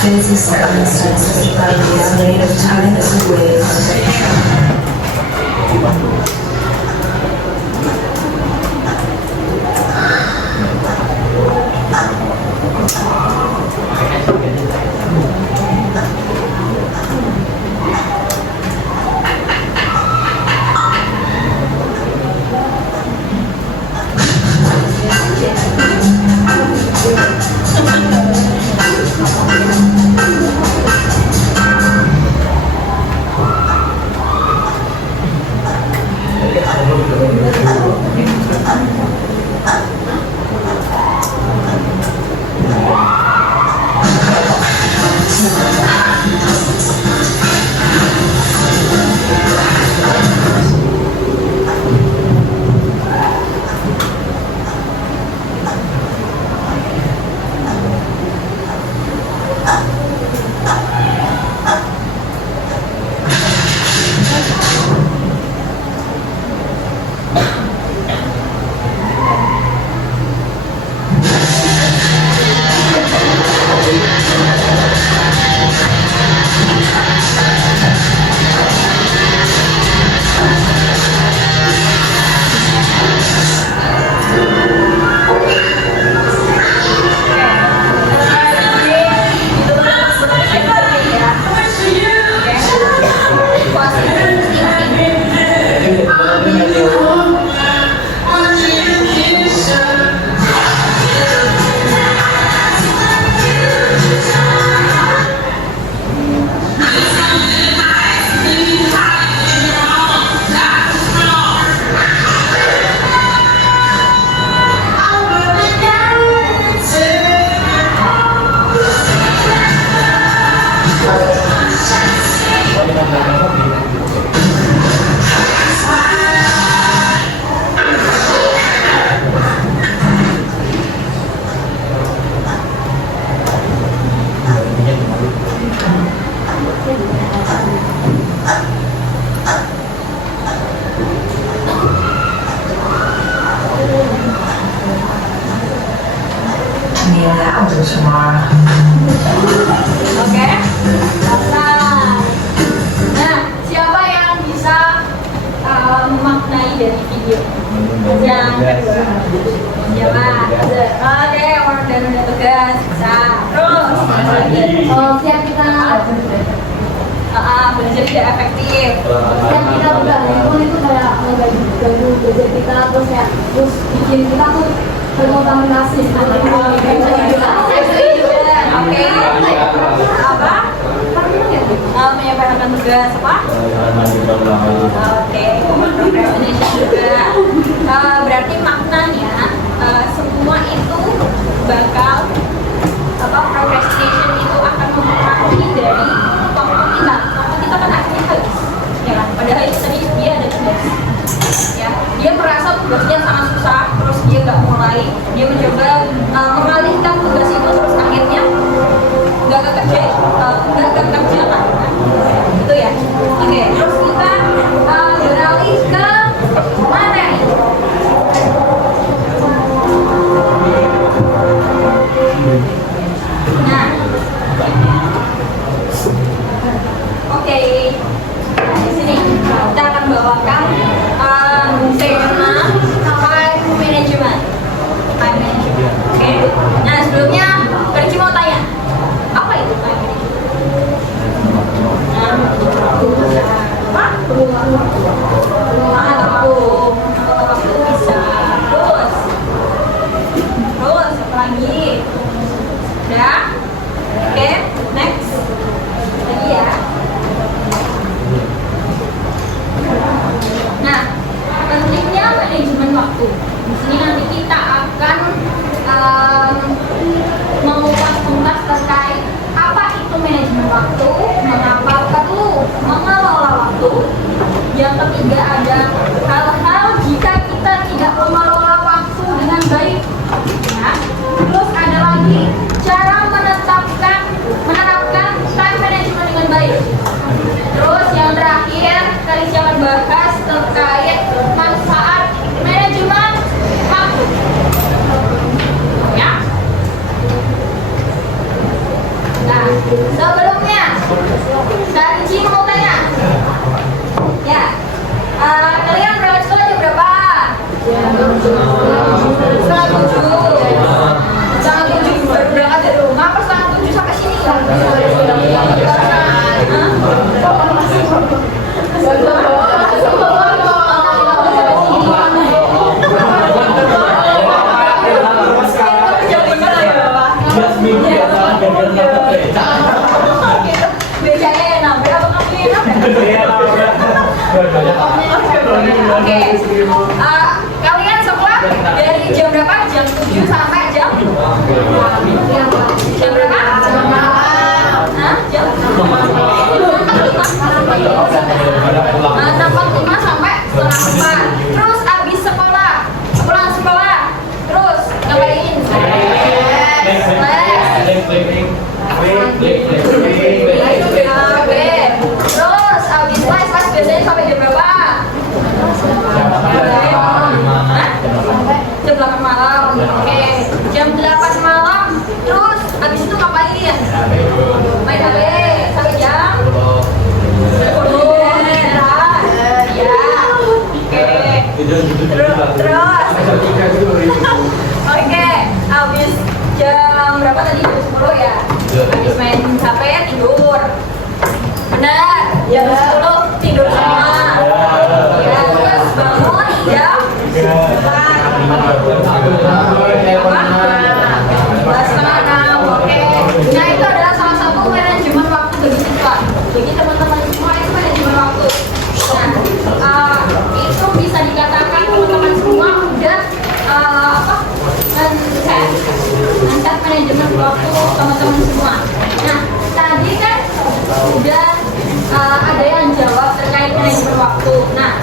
Busy circumstances by these native times and ways. Kneel out tomorrow. Oke. Nah, siapa yang bisa memaknai dari video? Yang kedua. Siapa? Oke, orang dan udah tugas. Bisa. Terus. Oh, siap kita. Belajar tidak efektif. Siap kita udah handphone itu kayak ganggu belajar kita terus bikin kita tuh terkontaminasi sama Oke. Apa? Menyampaikan tugas apa? Oke. Procrastination juga. Berarti maknanya semua itu bakal procrastination itu akan mempengaruhi dari waktu kita. Waktu kita kan akhirnya habis, ya kan? Padahal itu tadi dia ada tugas. Ya, dia merasa tugasnya sangat susah, terus dia nggak mulai, dia mencoba mengalihkan tugas itu, terus akhirnya nggak kekerjakan. Itu ya. Oke, terus kita beralih ke materi. Nah, oke. Nah, di sini kita akan bawakan tema time management. Time management. Oke. Nah, sebelumnya Perci mau tanya, apa itu time management? Apa? Pengelolaan waktu. Bisa. Terus apa lagi? Udah? Oke, next. Lagi ya. Nah, pentingnya manajemen waktu. Di sini nanti kita akan mengupas-kupas terkait apa itu manajemen waktu, mengapa perlu mengelola waktu. Yang ketiga Sebelumnya, Sanji mau tanya. Ya, kalian berangkat sekolah jam berapa? Setengah 7. Setengah 7 baru berangkat dari rumah. Apa setengah 7 sampai sini? Becanya yang nambah apa kamu yang nambah? Oke, kalian sekolah dari jam berapa? Jam 7 sampai jam berapa? Hah? Jam 6.45 sampai setengah 4. Terus abis sekolah, pulang sekolah, terus ngapain? Terus abis les biasanya sampai jam berapa? Jam 8 malam. Oke, jam 8 malam. Terus abis itu ngapain? Main HP sampai jam 10. Ya. Oke. Terus. Oke, abis jam berapa tadi? Jam 10 ya? Habis main HP tidur. Benar, jam 10 tidur semua. Ya, terus bangun jam 5:30. Oke. Nah, itu adalah salah satu manajemen waktu bagi siswa. Jadi teman-teman semua itu manajemen waktu. Nah, itu bisa dikatakan teman-teman semua udah ngangkat manajemen waktu teman-teman semua. Nah, tadi kan udah ada yang jawab terkait manajemen waktu. Nah,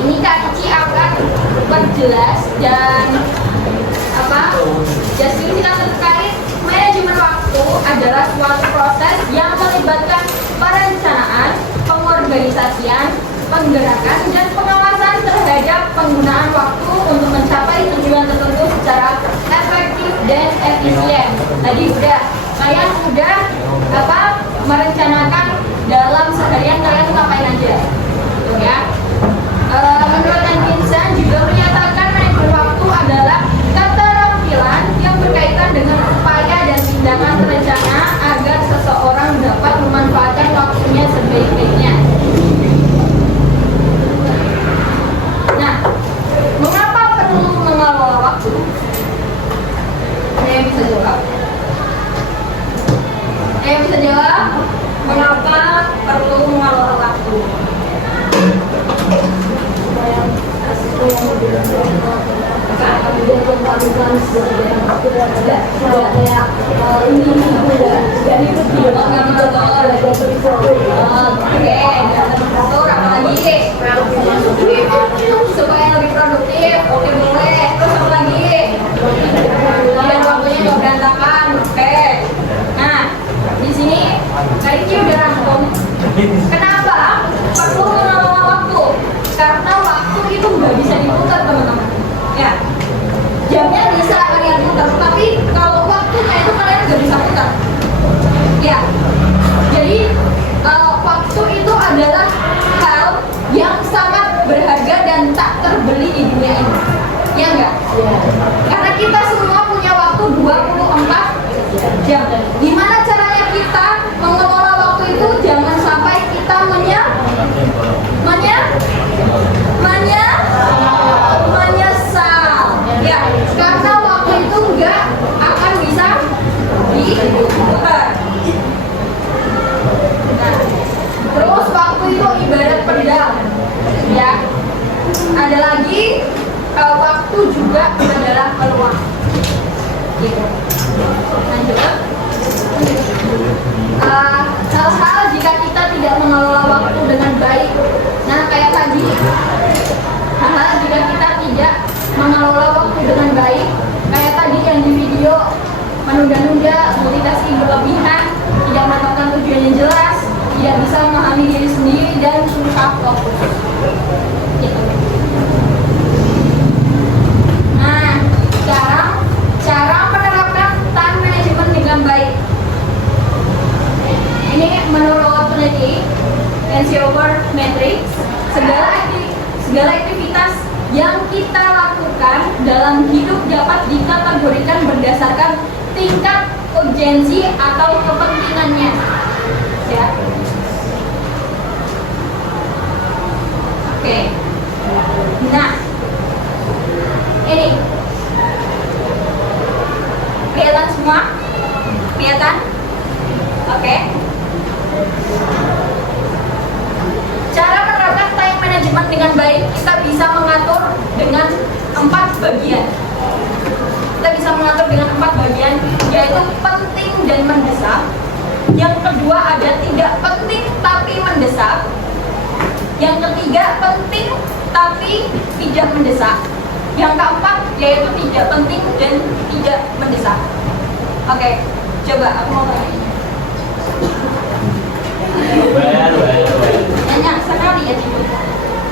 ini Kak Cici akan perjelas dan jelaskan terkait manajemen waktu adalah suatu proses yang melibatkan perencanaan, pengorganisasian, penggerakan, dan pengawasan terhadap penggunaan waktu untuk mencapai tujuan tertentu secara efektif dan efisien. Tadi kalian udah merencanakan dalam seharian kalian ngapain aja, ya. Menurut Atkinson juga menyatakan manajemen waktu adalah keterampilan yang berkaitan dengan upaya dan tindakan terencana agar seseorang dapat memanfaatkan waktunya sebaik-baiknya. Nah, mengapa perlu mengelola waktu? Ada yang bisa jawab? Ada yang bisa jawab? Mengapa perlu mengelola waktu? Supaya lebih produktif, oke boleh. Terus apa lagi? Biar waktunya nggak berantakan, oke. Nah, di sini Riki udah rangkum. Kenapa perlu mengelola waktu? Karena waktu itu nggak bisa diputar, teman-teman. Ya, jamnya bisa kalian putar, tapi kalau waktunya itu kalian nggak bisa putar. Ya, jadi waktu itu adalah hal yang sangat berharga dan tak terbeli di dunia ini. Ya enggak? Ya. Karena kita semua punya waktu 24 jam. Gimana caranya kita mengelola waktu itu? Jangan sampai kita menyesal. Ya, karena waktu itu enggak akan bisa diputar. Nah, terus waktu itu ibarat pedang. Ya. Ada lagi waktu juga adalah peluang. Gitu. Lanjut. Hal-hal jika kita tidak mengelola waktu dengan baik. Nah, kayak tadi, hal-hal jika kita tidak mengelola waktu dengan baik, kayak tadi yang di video, menunda-nunda, multitasking berlebihan, tidak mendapatkan tujuan yang jelas, tidak bisa memahami diri sendiri dan susah fokus. Gitu. Nah, sekarang cara menerapkan time management dengan baik. keyword matrix, segala aktivitas yang kita lakukan dalam hidup dapat dikategorikan berdasarkan tingkat urgensi atau kepentingannya. Ya. Oke. Nah, ini kelihatan semua? Kelihatan? Oke. Cara menerapkan time management dengan baik, kita bisa mengatur dengan 4 bagian. Kita bisa mengatur dengan 4 bagian, yaitu penting dan mendesak. Yang kedua ada tidak penting tapi mendesak. Yang ketiga penting tapi tidak mendesak. Yang keempat yaitu tidak penting dan tidak mendesak. Oke, coba aku mau tanya. Banyak sekali ya Cibu.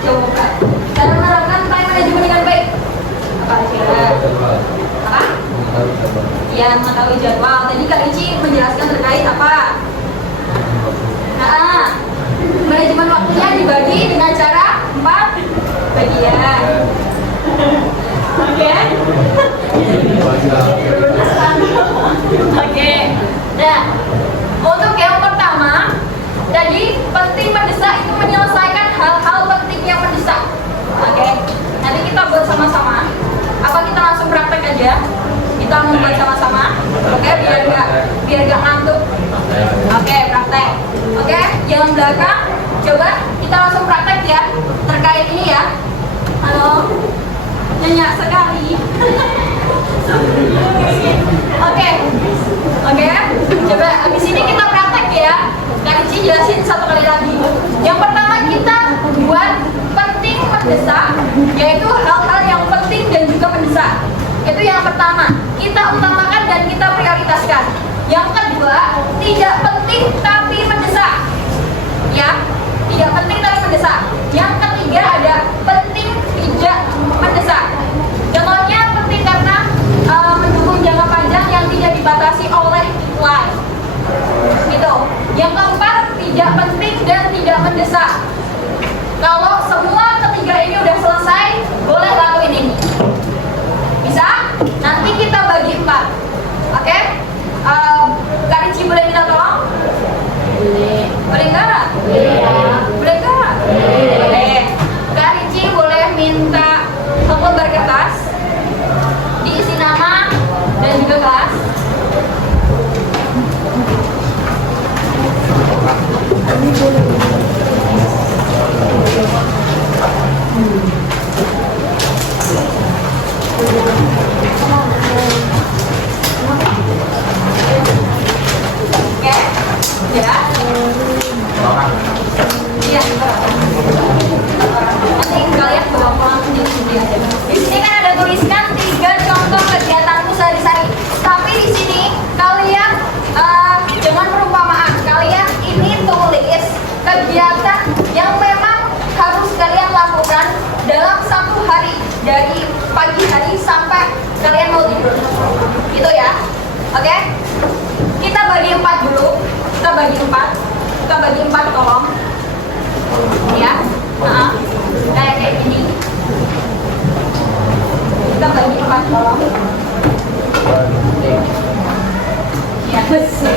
Coba cara menerapkan time management dengan baik. Apa kira? Apa? Ya, mengetahui jadwal. Tadi Kak Ici menjelaskan terkait apa? Nah, manajemen waktunya dibagi dengan cara 4 bagian. Oke. Oke. Nah, untuk yang pertama, tadi penting mendesak itu menyelesaikan hal-hal penting yang mendesak. Oke. Nanti kita buat sama-sama. Apa kita langsung praktek aja? Kita membuat sama-sama. Oke, biar gak ngantuk. Oke, praktek. Oke, jalan belakang. Coba kita langsung praktek ya. Terkait ini ya. Halo. Nyenyak sekali. Oke. Oke. Coba abis ini kita praktek ya. Kak Ici jelasin satu kali lagi. Yang pertama kita buat penting mendesak, yaitu hal-hal yang penting dan juga mendesak. Itu yang pertama. Kita utamakan dan kita prioritaskan. Yang kedua, tidak penting tapi mendesak. Ya, tidak penting tapi mendesak. Yang ketiga ada penting tidak mendesak. Contohnya penting karena mendukung jangka panjang yang tidak dibatasi oleh deadline. Gitu. Yang keempat, tidak penting dan tidak mendesak. Kalau semua ketiga ini udah selesai, boleh lakuin ini. Bisa? Nanti kita bagi 4. Oke? Kak Rici boleh minta tolong? Boleh. Boleh nggak? Boleh nggak? Boleh. Kak Rici boleh minta lembar kertas, diisi nama dan juga kelas. Oke, ya. Iya. Nanti kalian bawa pulang sendiri aja. Di sini kan ada tuliskan 3 contoh kegiatanmu sehari-hari. Tapi di sini kalian dengan perumpamaan, kalian ini tulis kegiatan yang memang harus kalian lakukan dalam 1 hari, dari pagi hari sampai kalian mau tidur. Gitu ya. Oke? Kita bagi 4 dulu. Kita bagi 4 tolong. Ya. Kayak gini. Kita bagi 4 tolong. Ya, betul.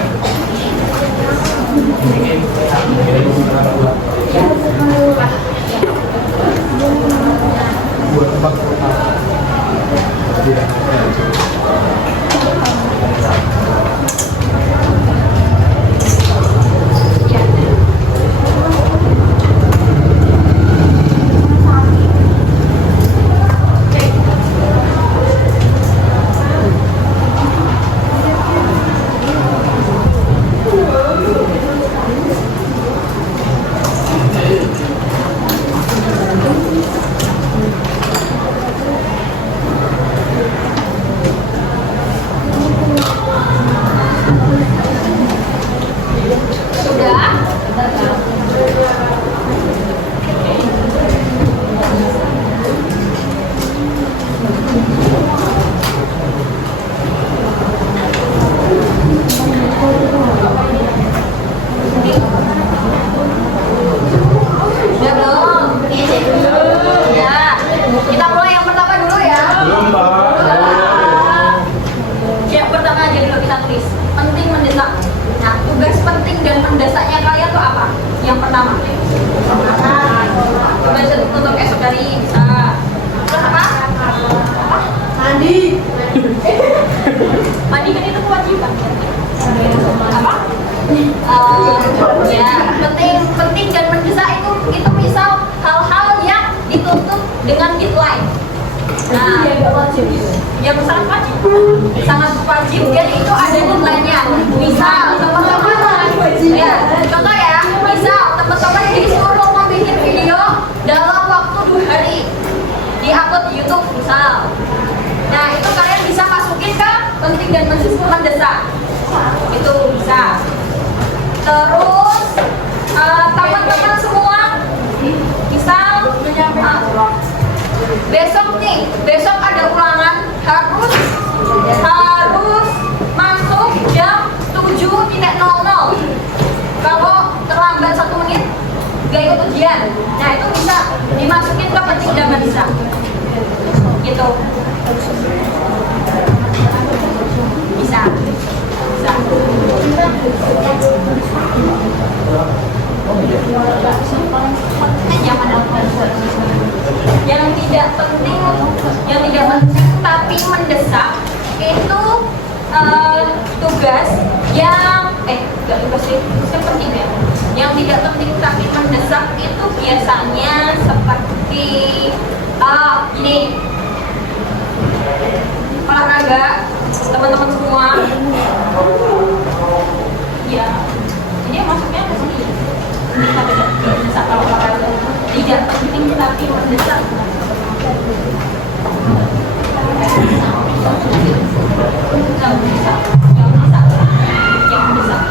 dengan deadline. Nah, yang sangat wajib, sangat wajib. Jadi itu ada deadline-nya. Misal teman-teman, ya, contoh ya, misal teman-teman disuruh membuat video dalam waktu 2 hari, diupload di YouTube misal. Nah, itu kalian bisa masukin ke penting dan mendesak. Itu bisa. Terus teman-teman semua, misal besok ada ulangan, harus masuk jam 7.00. Kalau terlambat 1 menit gak ikut ujian. Nah, itu bisa dimasukin ke penting dan mendesak gitu. Bisa. Yang tidak penting tapi mendesak itu tugas yang nggak tugas sih, yang penting ya. Yang tidak penting tapi mendesak itu biasanya seperti ini, olahraga teman-teman semua. Ya, ini masuknya ke sini. Ini tidak mendesak kalau olahraga. Tidak penting tapi mendesak.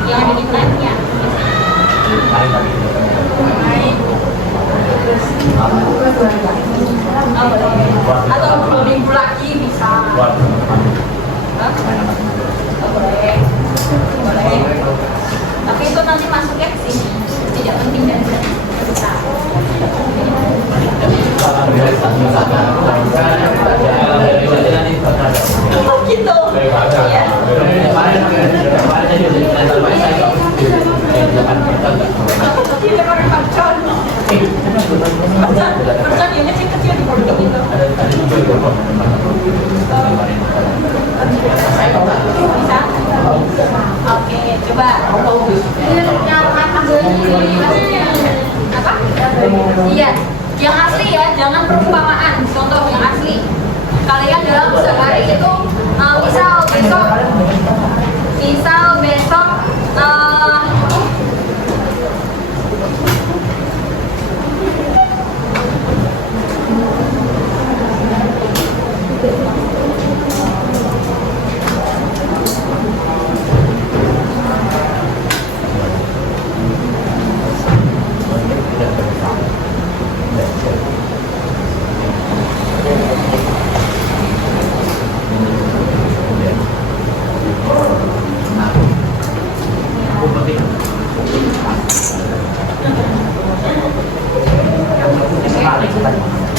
Yang ada di plannya. Atau 2 minggu lagi bisa. Boleh. Tapi itu nanti masuknya ke sini. Tidak penting dan bisa. Oh gitu. Iya. Percon ini kecil di pondok itu. Bisa? Oke, coba. Apa? Iya, yang asli ya, jangan perumpamaan. Contoh yang asli. Kalian dalam sehari itu, misal besok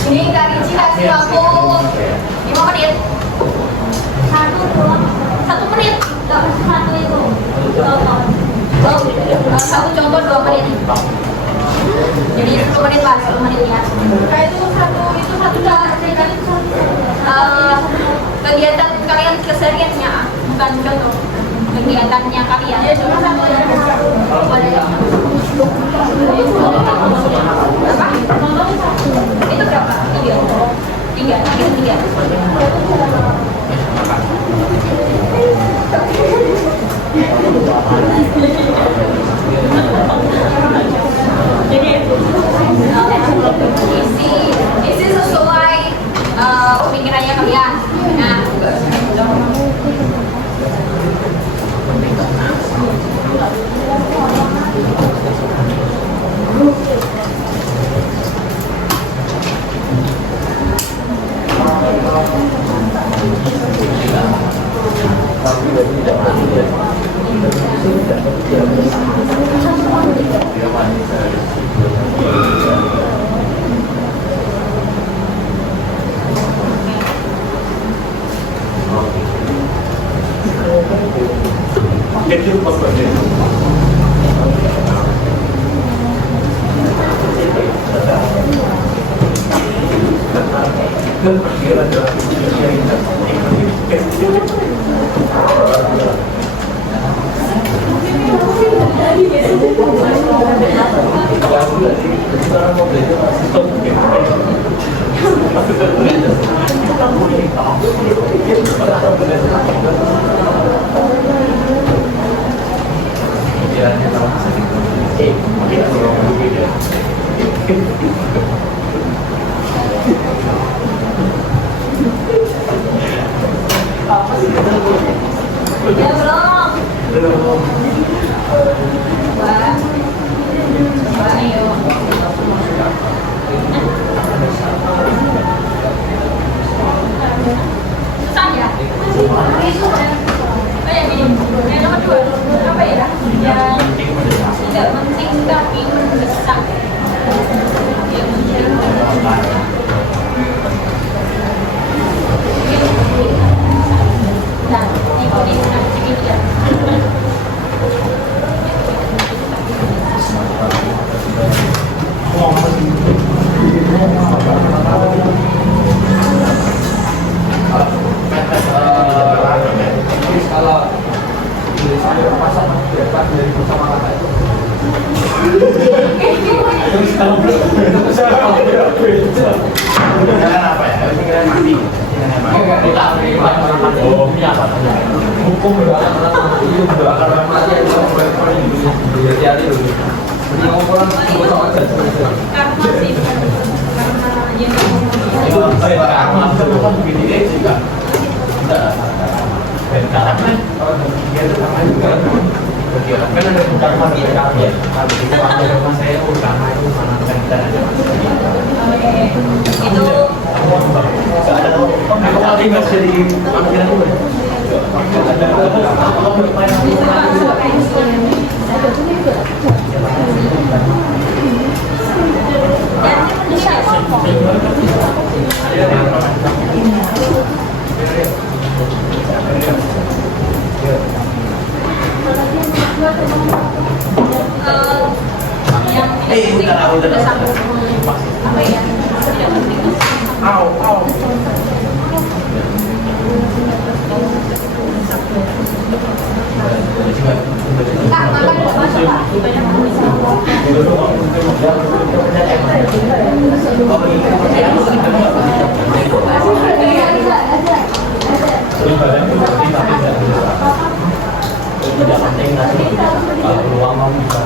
ini Kak Rinci kasih waktu 5 menit. 1 menit. Satu itu. Satu contoh 2 menit. Jadi 10 menit lah, 10 menit ya. Kegiatan kalian kesehariannya, bukan contoh. Kegiatannya kalian. Apa? Itu berapa? 3. Jadi isi sesuai pemikirannya kalian. Nah, Ya belum. Coba. Coba ayo. Susah ya? Oh ya gini, yang nomor 2 apa ya? Yang tidak penting tapi mendesak. Yang nah, ini ya. Kalau saya pasang depan dari bersama kakak itu terus kalau apa ya? Ini mati. Oh, ini apa tanya? Hukum udah kalau mati itu jadi dulu. Ini ngomong sama Karma sih, karena yang itu saya karma itu kan begini juga. Karena kalau dia itu sama juga kan ada karma di dalam ya. Kalau itu ada rumah saya karma itu mana kita ada. itu Aku tadi nggak jadi panggilan dulu. yang tidak sambung apa ya? Tidak penting. Kak, makan nggak masuk Kak? Tidak penting nasi kalau peluang mau bisa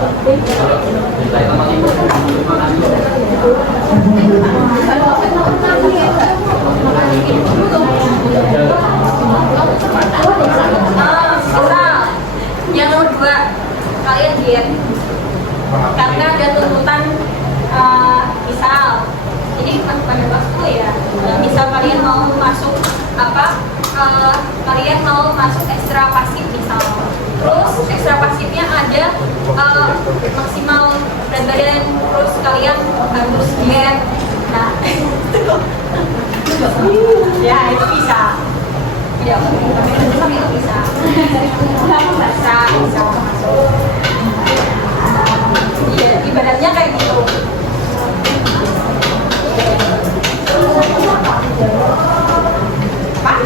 Misal, yang nomor 2 kalian diet karena ada tuntutan misal ini pada waktu ya misal kalian mau masuk kalian mau masuk ekstra pasif misal terus ekstra pasifnya ada maksimal berat badan terus kalian harus diet nah ya itu bisa tidak penting tapi itu bisa bisa masuk iya ibaratnya kayak gitu Pak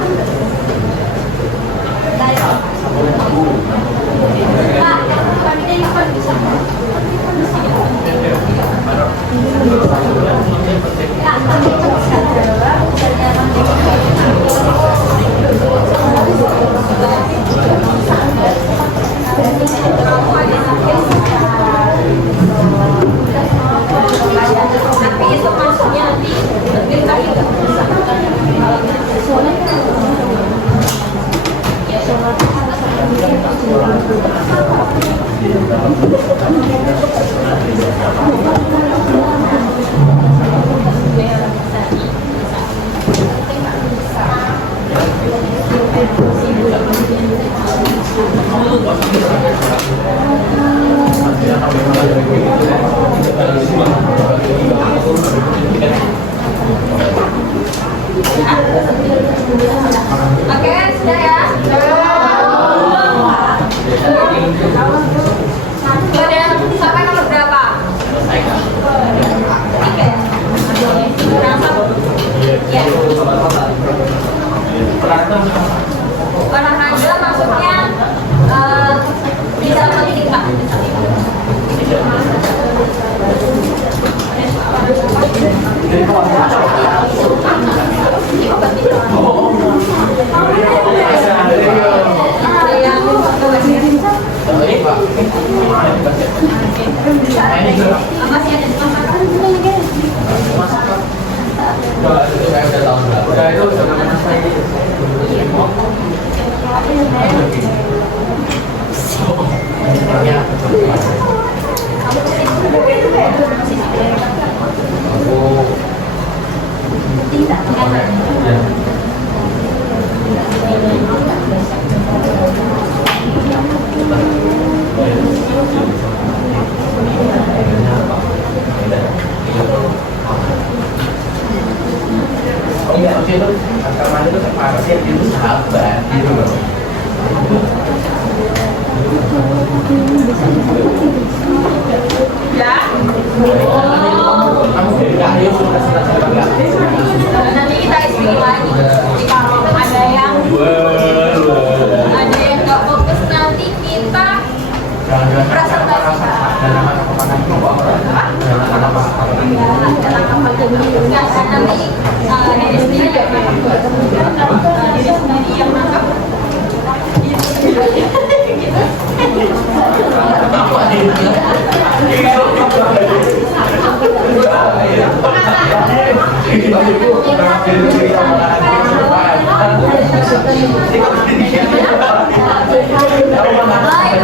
Jadi kalau udah itu oh iya, maksudnya itu rekaman itu sepasien itu sahabat gitu loh. Ya. Kamu dari Cahyo sudah selesai enggak? Nanti kita isi lagi. Jadi kalau ada yang nggak fokus nanti kita presentasikan. Dan nama-nama itu Nanti diri sendiri yang nangkap. Itu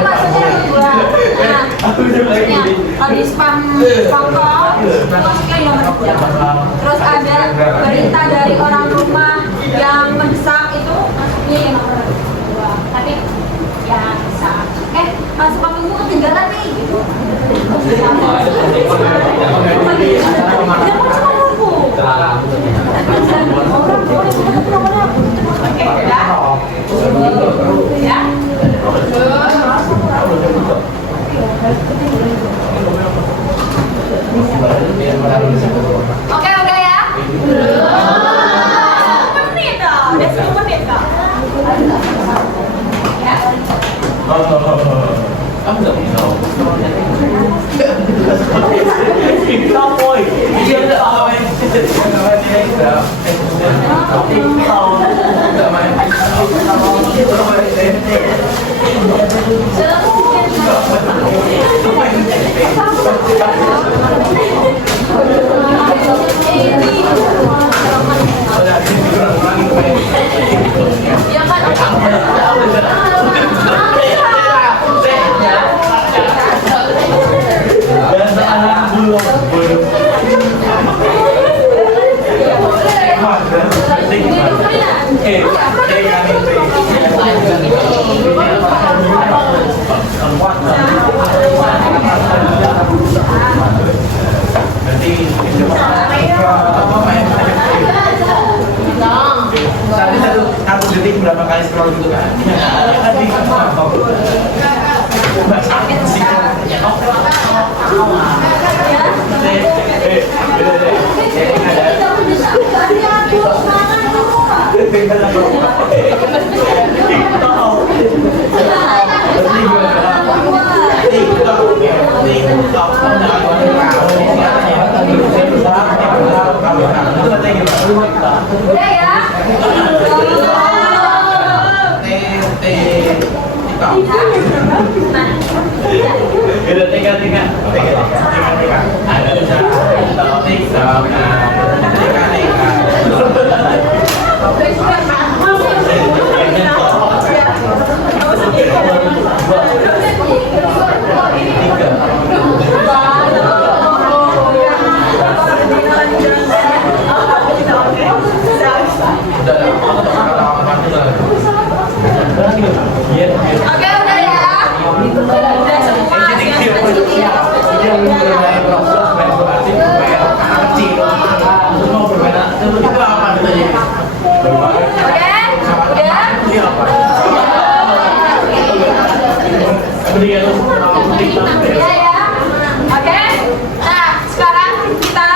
maksudnya dua. Habis pokok masuknya yang mendesak. Terus ada berita dari orang rumah yang mendesak itu masuknya yang nomor 2. Tapi ya bisa. Masuk panggung ketinggalan nih gitu. Oke, udah ya? Menit dong, udah 10 menit kok. Ya? kamu nggak bisa. Kamu dia nggak main. Satu detik berapa kali scroll gitu kan? Udah ya? Oke, udah ya? Udah semua Iya ya. Oke. Nah, sekarang kita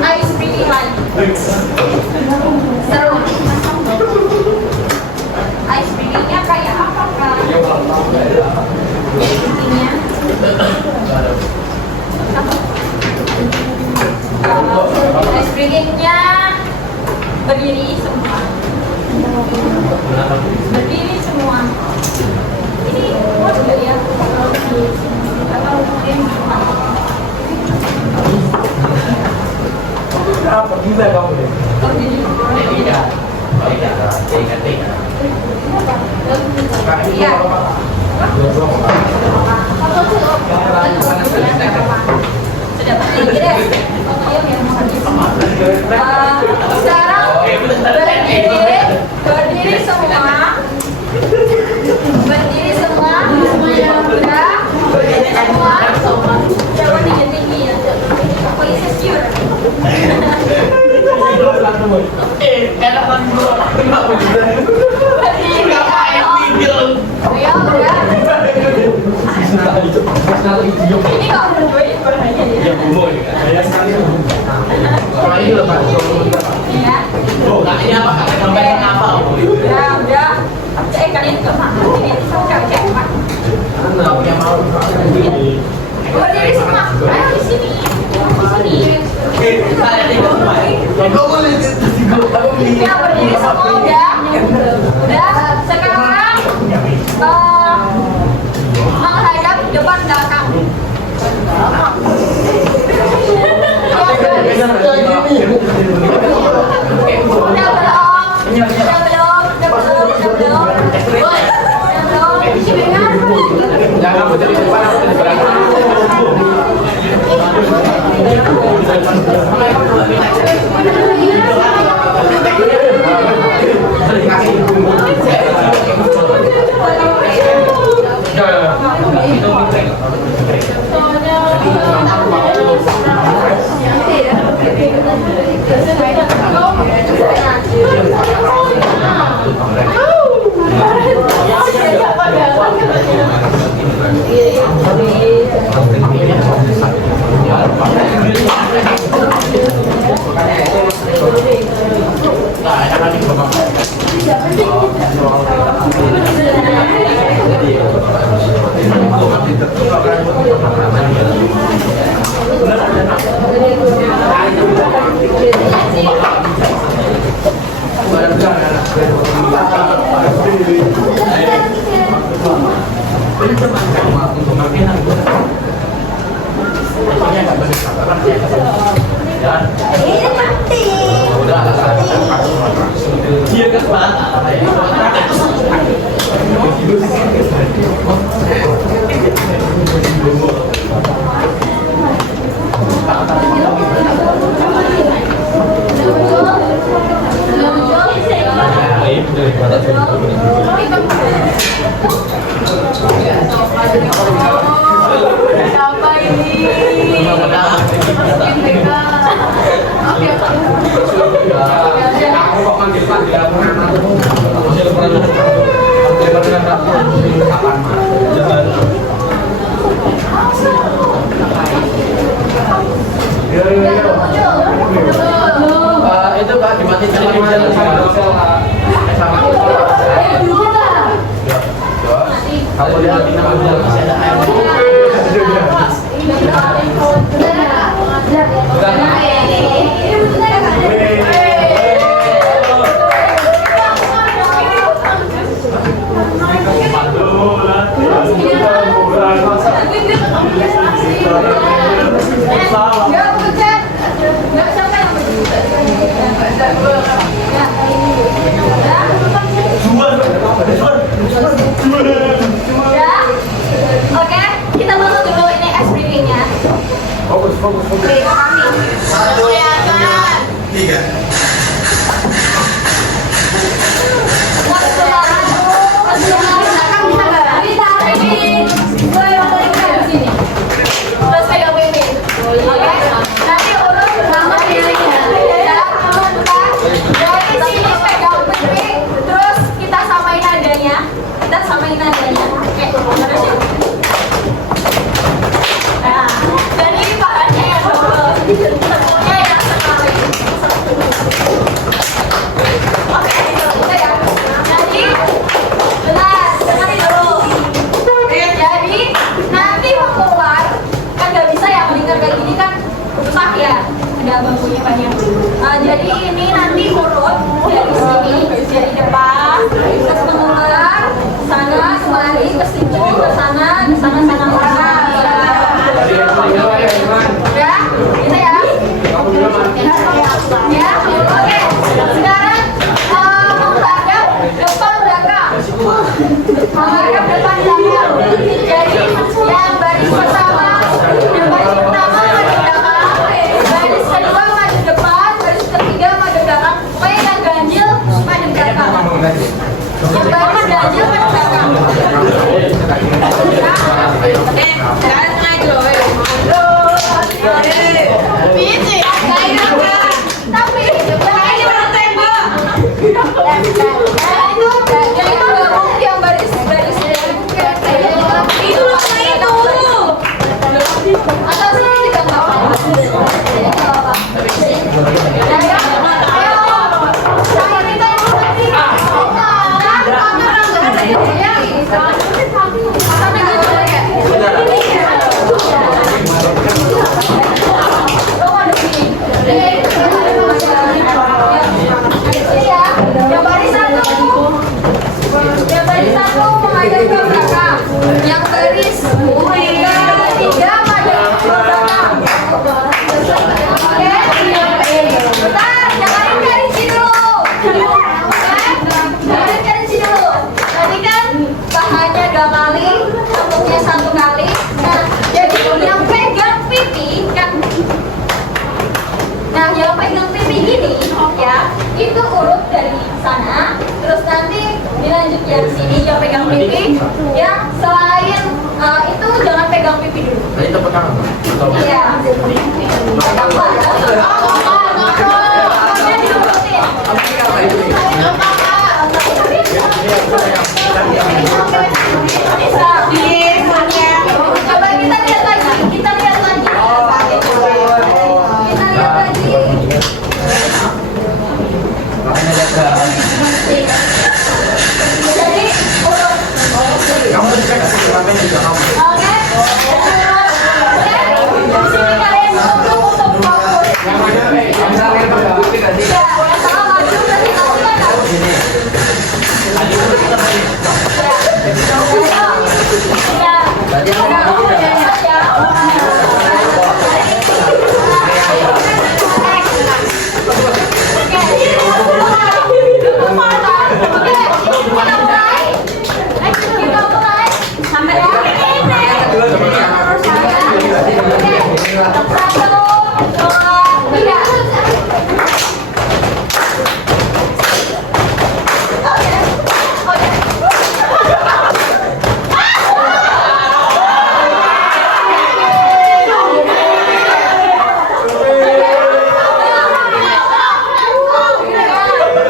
ice breathing lagi. Seru. Ice breathingnya kayak apa kak? Intinya apa? Berikutnya berdiri semua. Berdiri semua. Ini kuat nggak ya? Atau mungkin Apa bisa kamu deh? Tidak. Iya. Sudah pasti deh. Sekarang berdiri semua. Berdiri semua. Udah. Semua. Coba tinggi ya. Aku insecure. Berdiri. Ayo, udah. Ini kok berdua berhanya ya. Ya. Udah. Kalian ke mana? Ini kakek Pak. Berdiri semua. Ayo di sini. Di sini. Ya, berdiri semua udah. Udah. Sekarang menghadap depan belakang. Udah belum. Jangan berdiri depan, aku di belakang. Itu Pak dimatikan kalau dimatikan masih ada air. Oke, kita masuk dulu ini ice briefingnya. Fokus. Oke, kami. Tiga. Terus pegang pimpin. Oke. Nanti urut nama dirinya. Dari sini pegang pimpin. Terus kita samain nadanya. Oke. Terus ya. Nah, jadi bahannya yang double. Jadi ini nanti urut dari sini, dari depan, terus mengular, sana, kemari, ke situ, ke sana, sana. Ya, gitu ya. Ya, oke. Sekarang menghadap depan belakang. Menghadap depan belakang. Jadi yang baris pertama maju belakang, baris kedua maju depan, baris ketiga maju belakang. Pokoknya yang ganjil maju belakang. Yang baris ganjil maju belakang. Oke, sekarang maju. Tapi ini pada tembak. Yang baris itu loh itu. Atau sini juga nggak apa-apa. Yang baris satu menghadap ke belakang. Yang baris tiga menghadap ke belakang. Oke, bentar, jangan dari sini dulu. Jangan dari sini dulu. Tadi kan bahannya 2 kali, bentuknya 1 kali. Nah, jadi yang pegang pipi kan. Nah, yang pegang pipi gini, ya, itu urut dari sana. Terus nanti dilanjut yang sini yang pegang pipi. Yang selain itu jangan pegang pipi dulu. Tadi tepuk tangan. Iya. Coba kita lihat lagi. Kita lihat lagi. Jadi urut. Kamu bisa kasih kelamin juga kamu. Oke. Di sini kalian untuk fokus. Ya, sama maju dari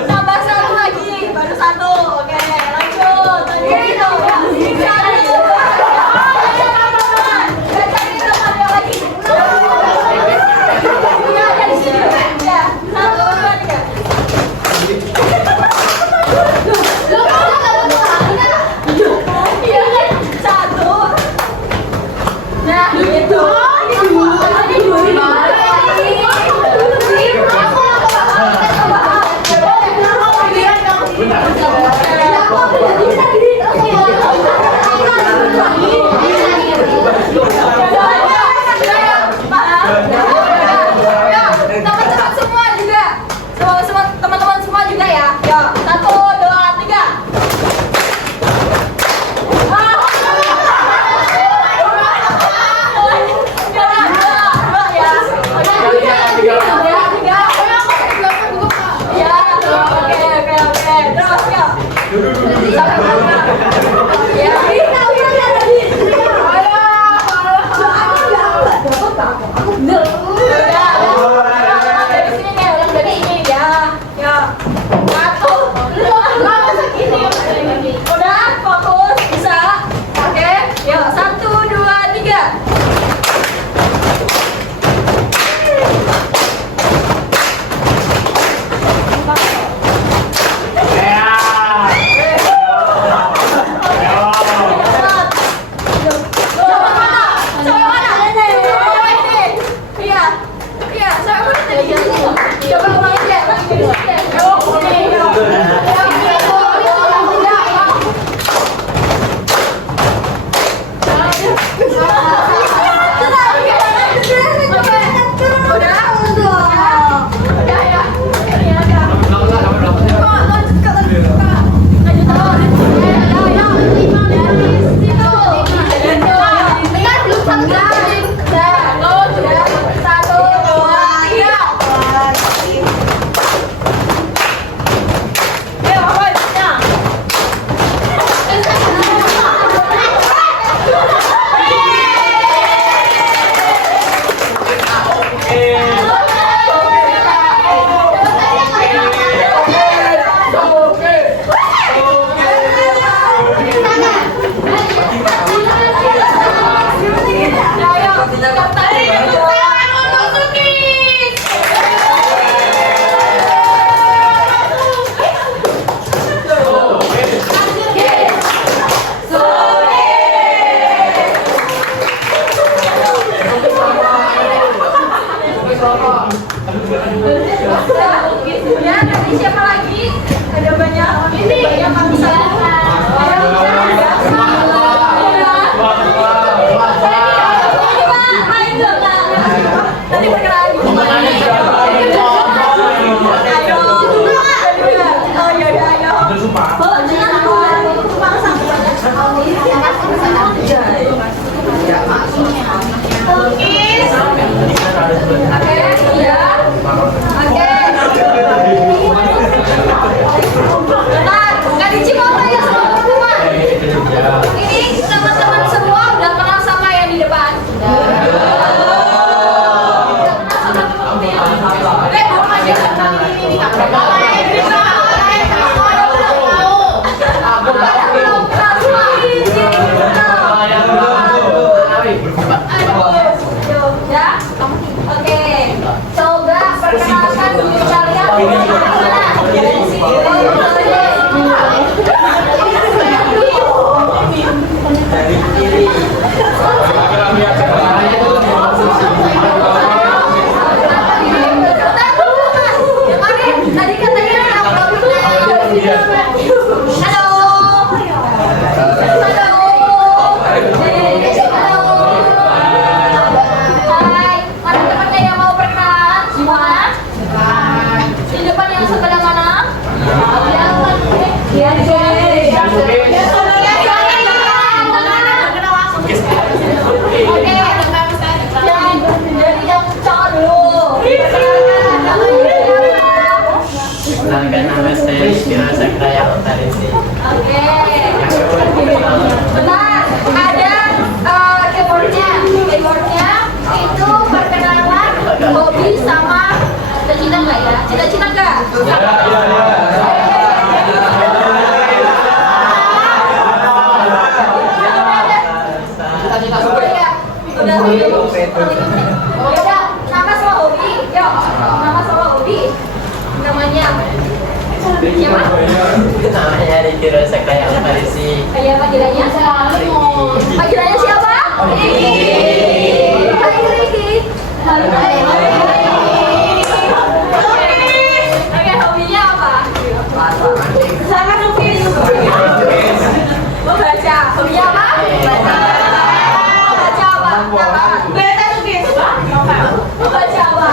tambah 1 lagi, baru 1. Oke, lanjut. Tadi itu. Nah, itu. Teman-teman semua juga, teman-teman semua juga ya. Ya, 1, 2, 3. Dari sini kayak ulang dari ini ya. Coba ulang aja. Ya, nanti siapa lagi? Ada banyak ini yang kamu salahkan. Tadi perkenalan dulu. Ini teman-teman semua udah kenal sama yang di depan. Ya, oke. Coba perkenalkan diri kalian. Dari kiri. Tadi katanya halo. Hai, mana temannya yang mau perkenalan semua? Di depan yang sebelah mana? Perkenalkan nama saya Kira Sakraya Otarisi. Oke. Benar, ada keyboardnya. Keyboardnya itu perkenalan hobi sama cita-cita nggak ya? Cita-cita nggak? Udah, nama sama hobi. Yuk, nama sama hobi. Namanya apa? Siapa? Namanya Kira Sakraya Otarisi. Kayak panggilannya? Panggilannya siapa? Riki. Hai Riki. Oke, hobinya apa? Sangat lukis. Membaca. Hobinya apa? Baca. Baca apa? Baca lukis. Membaca apa?